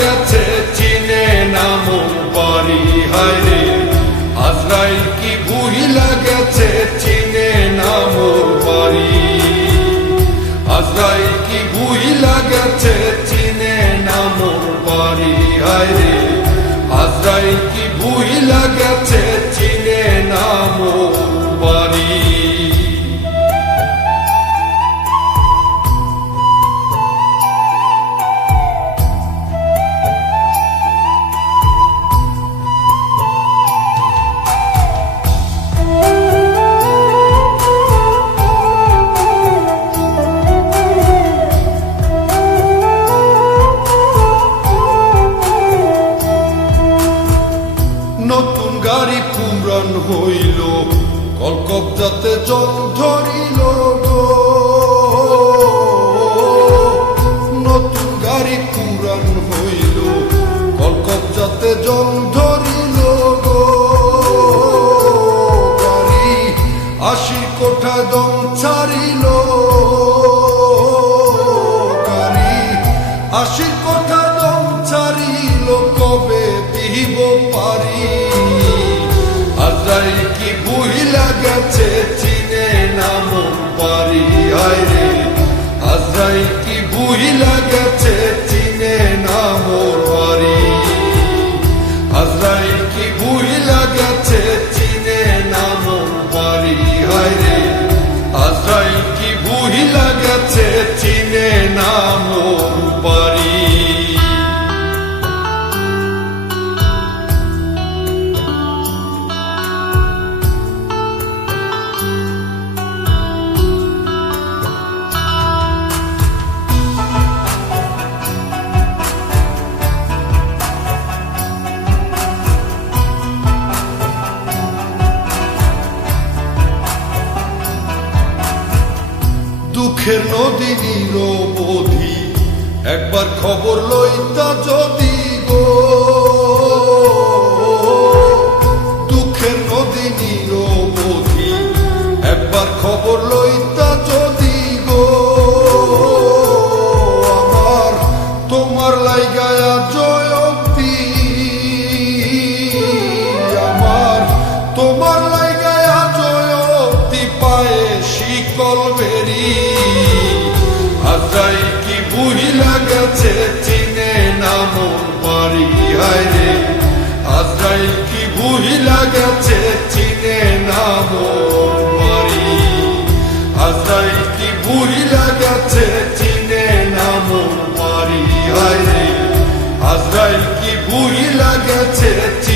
গেছে, চিনে নাম বাড়ি হায় রে। আজরাইল কি ভুইলা গেছে চিনে নাম বাড়ি আজরাইল কি ভুইলা গেছে চিনে নাম বাড়ি হায় রে। আজরাইল কি ভুইলা গেছে চিনে নাম বাড়ি কলকবজাতে জল ধরিল নতুন গাড়ি পুরান হইল কলকবজাতে জল ধরিল গাড়ি আশি কোঠা দম ছাড়িল। গাড়ি আশি কোঠা দম ছাড়িল, কবে দিব পারি? আজরাই কি গেছে চিনে নাম পারি আয় আজরাই কি বুহিলা গেছে চিনে নাম পারি আজরাই কি বুহিলা দুঃখের নদী নিরবধি। একবার খবর লইতা যদি গো। দুঃখের নদী নিরবধি। একবার খবর লইতা যদি গো। আমার তোমার লাইগায়া জয়ন্তী আমার তোমার লাইগায়া জয়ন্তী পায়ে শিকল বেরি কি বুহিলা গেছে চিনে নাম বাড়ি, হায় রে। আজরাই কি বুহিলা গেছে চিনে নাম বাড়ি। আজরাই কি বুহিলা গেছে চিনে নাম বাড়ি, হায় রে। আজরাই কি বুহিলা গেছে চিনে